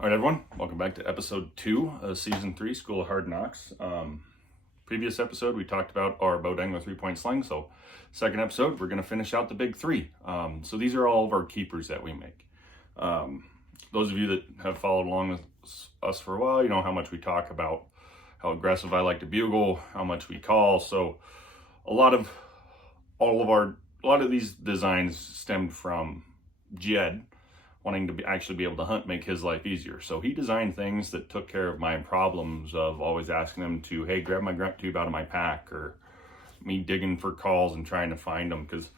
All right, everyone, welcome back to episode 2 of season 3, School of Hard Knocks. Previous episode, we talked about our bow dangler 3-point sling. So second episode, we're going to finish out the big 3. So these are all of our keepers that we make. Those of you that have followed along with us for a while, you know how much we talk about how aggressive I like to bugle, how much we call. So a lot of these designs stemmed from Jed wanting to actually be able to hunt, make his life easier. So he designed things that took care of my problems of always asking them to, hey, grab my grunt tube out of my pack, or me digging for calls and trying to find them. Because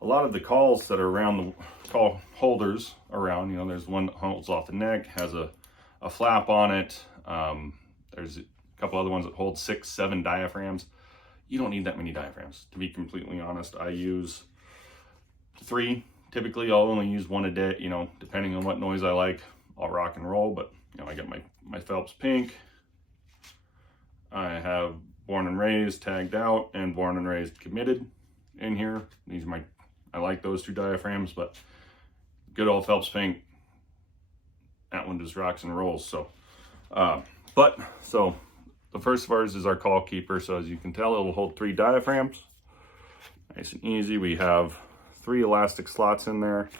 a lot of the calls that are around the call holders around, you know, there's one that holds off the neck, has a flap on it. There's a couple other ones that hold 6, 7 diaphragms. You don't need that many diaphragms. To be completely honest, I use 3. Typically, I'll only use 1 a day, you know, depending on what noise I like, I'll rock and roll. But, you know, I got my Phelps pink. I have Born and Raised tagged out and Born and Raised committed in here. These are I like those 2 diaphragms, but good old Phelps pink, that one just rocks and rolls. So, so the first of ours is our call keeper. So as you can tell, it'll hold 3 diaphragms. Nice and easy. We have 3 elastic slots in there.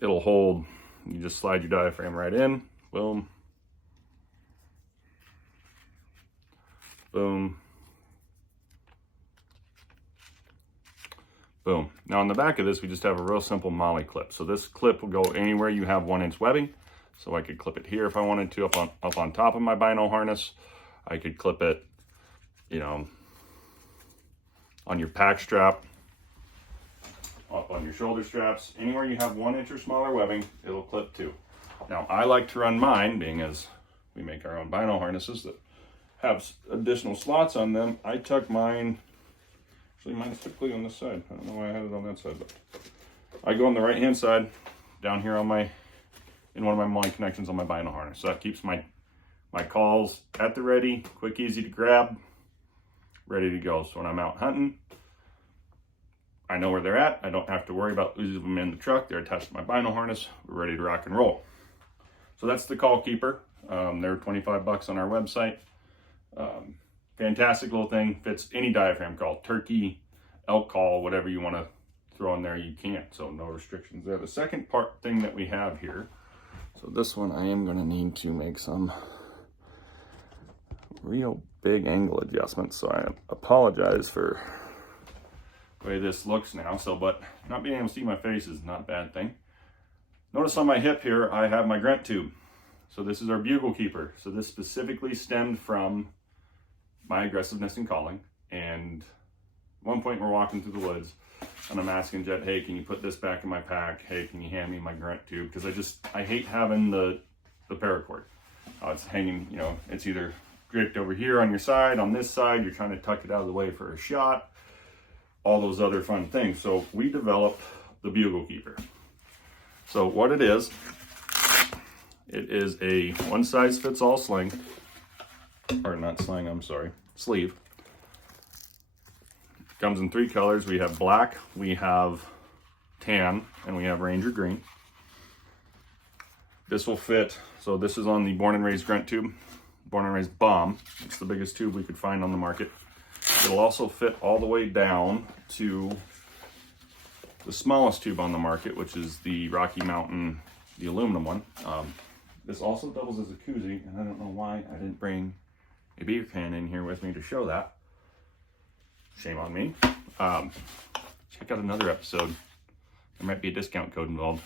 It'll hold, you just slide your diaphragm right in, boom, boom, boom. Now on the back of this, we just have a real simple molly clip. So this clip will go anywhere you have 1-inch webbing. So I could clip it here if I wanted to, up on top of my bino harness. I could clip it, you know, on your pack strap, up on your shoulder straps. Anywhere you have 1 inch or smaller webbing, it'll clip to. Now I like to run mine, being as we make our own bino harnesses that have additional slots on them. I tuck mine, actually mine's typically on this side. I don't know why I had it on that side, but I go on the right hand side down here on in one of my molly connections on my bino harness. So that keeps my calls at the ready, quick, easy to grab, ready to go. So when I'm out hunting, I know where they're at. I don't have to worry about losing them in the truck. They're attached to my bino harness. We're ready to rock and roll. So that's the call keeper. They're 25 bucks on our website. Fantastic little thing. Fits any diaphragm call, turkey, elk call, whatever you want to throw in there, you can. So no restrictions there. The second thing that we have here. So this one I am going to need to make some real big angle adjustments. So I apologize for the way this looks now. So, but not being able to see my face is not a bad thing. Notice on my hip here, I have my grunt tube. So this is our bugle keeper. So this specifically stemmed from my aggressiveness in calling. And at one point we're walking through the woods and I'm asking Jet, hey, can you put this back in my pack? Hey, can you hand me my grunt tube? Because I hate having the paracord. It's hanging, you know, it's either draped over here on your side, on this side, you're trying to tuck it out of the way for a shot, all those other fun things. So we developed the bugle keeper. So what it is a one-size-fits-all sling, or not sling, I'm sorry, sleeve. Comes in 3 colors. We have black, we have tan, and we have Ranger green. This will fit, so this is on the Born and Raised grunt tube, Born and Raised bomb. It's the biggest tube we could find on the market. It'll also fit all the way down to the smallest tube on the market, which is the Rocky Mountain, the aluminum one. This also doubles as a koozie, and I don't know why I didn't bring a beer can in here with me to show that. Shame on me. Check out another episode. There might be a discount code involved.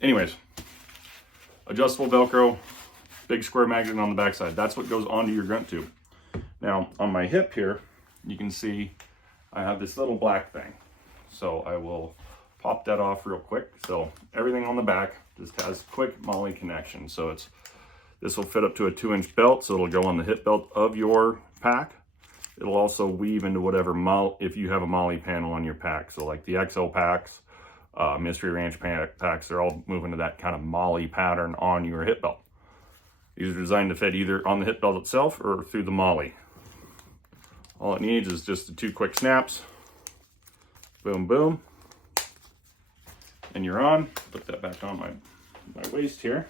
Anyways, adjustable Velcro, big square magnet on the backside. That's what goes onto your grunt tube. Now, on my hip here, you can see I have this little black thing. So I will pop that off real quick. So everything on the back just has quick molly connection. So this will fit up to a 2-inch belt, so it'll go on the hip belt of your pack. It'll also weave into whatever if you have a molly panel on your pack. So like the XL packs, Mystery Ranch packs, they're all moving to that kind of molly pattern on your hip belt. These are designed to fit either on the hip belt itself or through the molly. All it needs is just the 2 quick snaps. Boom, boom. And you're on. Put that back on my waist here.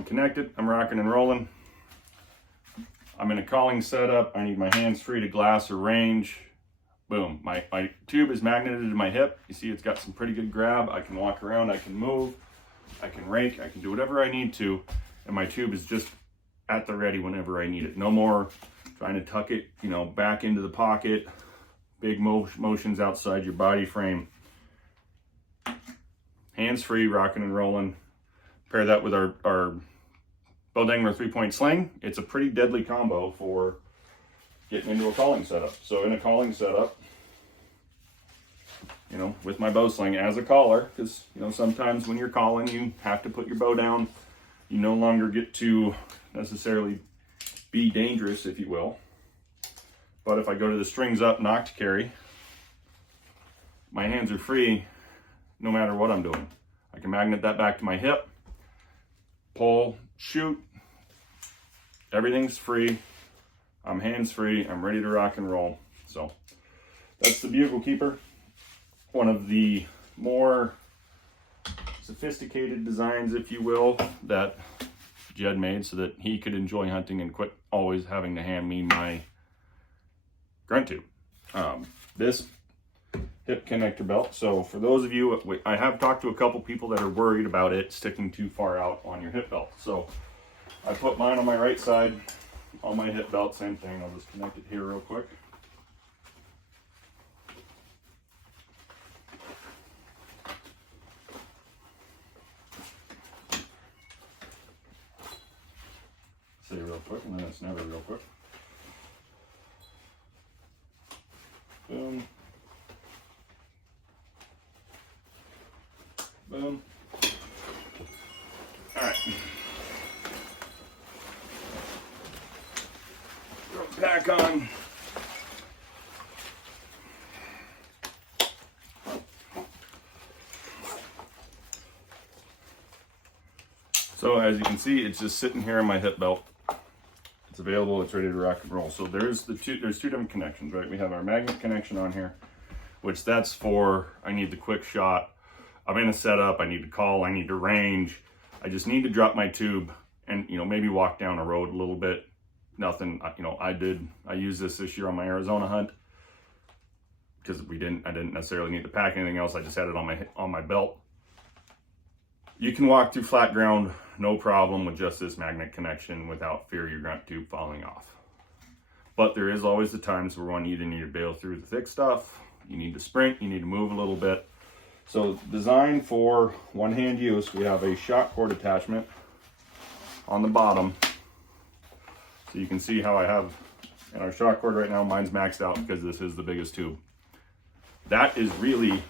I'm connected, I'm rocking and rolling. I'm in a calling setup. I need my hands free to glass or range. Boom, my tube is magneted to my hip. You see it's got some pretty good grab. I can walk around, I can move, I can rake, I can do whatever I need to. And my tube is just at the ready whenever I need it. No more trying to tuck it, you know, back into the pocket. Big motions outside your body frame. Hands free, rocking and rolling. Pair that with our bow dangler 3-point sling. It's a pretty deadly combo for getting into a calling setup. So in a calling setup, you know, with my bow sling as a caller, because, you know, sometimes when you're calling, you have to put your bow down. You no longer get to necessarily be dangerous, if you will. But if I go to the strings up, nock to carry, my hands are free no matter what I'm doing. I can magnet that back to my hip, pull, shoot, everything's free. I'm hands free, I'm ready to rock and roll. So that's the Bugle Keeper. One of the more sophisticated designs, if you will, that Jed made so that he could enjoy hunting and quit always having to hand me my grunt tube. This hip connector belt. So for those of you, I have talked to a couple people that are worried about it sticking too far out on your hip belt. So I put mine on my right side on my hip belt, same thing. I'll just connect it here real quick. Say real quick, and then it's never real quick. Boom. Boom. All right. Throw it back on. So as you can see, it's just sitting here in my hip belt. It's available, it's ready to rock and roll. So there's two different connections, right? We have our magnet connection on here, which that's for, I need the quick shot. I'm in a setup, I need to call, I need to range. I just need to drop my tube and, you know, maybe walk down a road a little bit. Nothing, you know, I used this year on my Arizona hunt because I didn't necessarily need to pack anything else. I just had it on my belt. You can walk through flat ground, no problem with just this magnet connection without fear of your grunt tube falling off. But there is always the times where one either need to bail through the thick stuff, you need to sprint, you need to move a little bit. So designed for one-hand use, we have a shot cord attachment on the bottom. So you can see how I have in our shot cord right now, mine's maxed out because this is the biggest tube. That is really,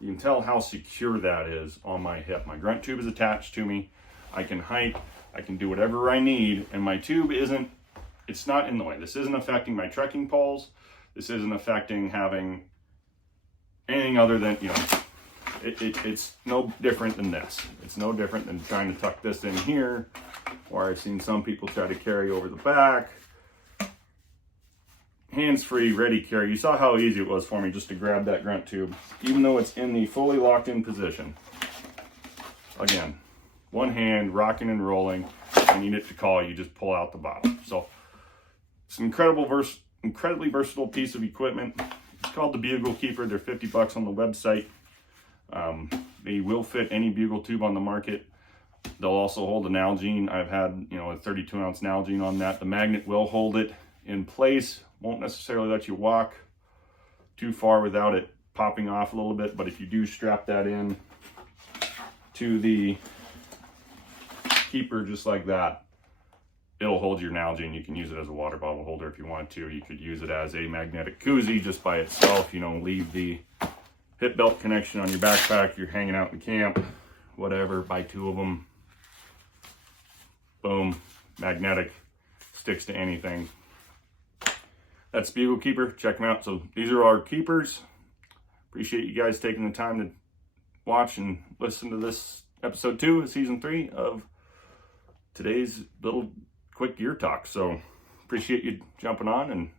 you can tell how secure that is on my hip. My grunt tube is attached to me. I can hike, I can do whatever I need, and my tube it's not in the way. This isn't affecting my trekking poles. This isn't affecting having anything other than, you know, it's no different than this. It's no different than trying to tuck this in here, or I've seen some people try to carry over the back. Hands-free, ready carry. You saw how easy it was for me just to grab that grunt tube, even though it's in the fully locked in position. Again, one hand, rocking and rolling. I need it to call, you just pull out the bottom. So it's an incredibly versatile piece of equipment. It's called the Bugle Keeper. They're $50 on the website. They will fit any Bugle tube on the market. They'll also hold a Nalgene. I've had, you know, a 32-ounce Nalgene on that. The magnet will hold it in place. Won't necessarily let you walk too far without it popping off a little bit, but if you do strap that in to the keeper just like that, it'll hold your Nalgene. You can use it as a water bottle holder if you want to. You could use it as a magnetic koozie just by itself, you know, leave the hip belt connection on your backpack, you're hanging out in camp, whatever, buy two of them. Boom, magnetic, sticks to anything. That's Bugle Keeper, check them out. So these are our keepers. Appreciate you guys taking the time to watch and listen to this episode 2 of season 3 of today's little quick gear talk. So appreciate you jumping on, and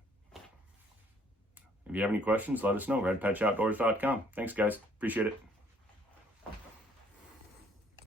if you have any questions, let us know. redpatchoutdoors.com. Thanks guys, appreciate it.